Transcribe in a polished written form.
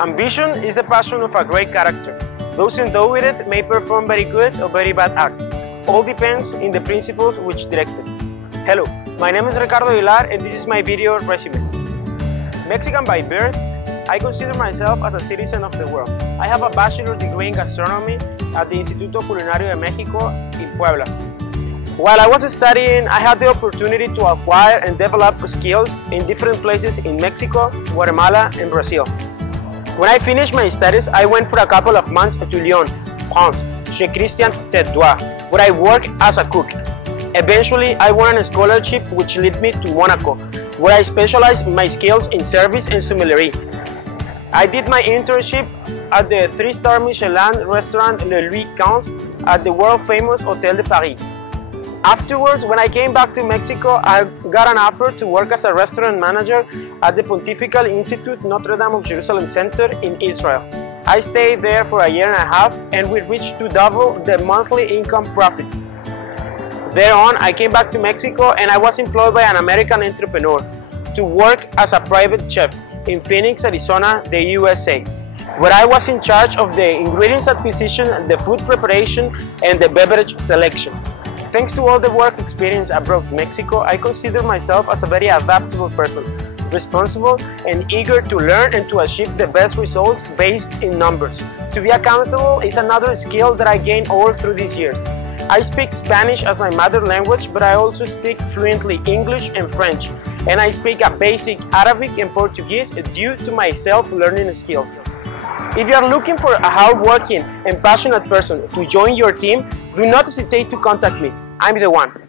Ambition is the passion of a great character. Those endowed with it may perform very good or very bad act. All depends in the principles which direct it. Hello, my name is Ricardo Aguilar and this is my video resume. Mexican by birth, I consider myself as a citizen of the world. I have a bachelor's degree in gastronomy at the Instituto Culinario de Mexico in Puebla. While I was studying, I had the opportunity to acquire and develop skills in different places in Mexico, Guatemala, and Brazil. When I finished my studies, I went for a couple of months to Lyon, France, chez Christian Terdois, where I worked as a cook. Eventually, I won a scholarship which led me to Monaco, where I specialized my skills in service and sommelier. I did my internship at the 3-star Michelin restaurant Le Louis XV at the world-famous Hotel de Paris. Afterwards, when I came back to Mexico, I got an offer to work as a restaurant manager at the Pontifical Institute Notre Dame of Jerusalem Center in Israel. I stayed there for a year and a half and we reached to double the monthly income profit. Thereon, I came back to Mexico and I was employed by an American entrepreneur to work as a private chef in Phoenix, Arizona, the USA, where I was in charge of the ingredients acquisition, the food preparation, and the beverage selection. Thanks to all the work experience abroad Mexico, I consider myself as a very adaptable person, responsible and eager to learn and to achieve the best results based in numbers. To be accountable is another skill that I gained all through these years. I speak Spanish as my mother language, but I also speak fluently English and French, and I speak a basic Arabic and Portuguese due to my self-learning skills. If you are looking for a hard-working and passionate person to join your team, do not hesitate to contact me. I'm the one.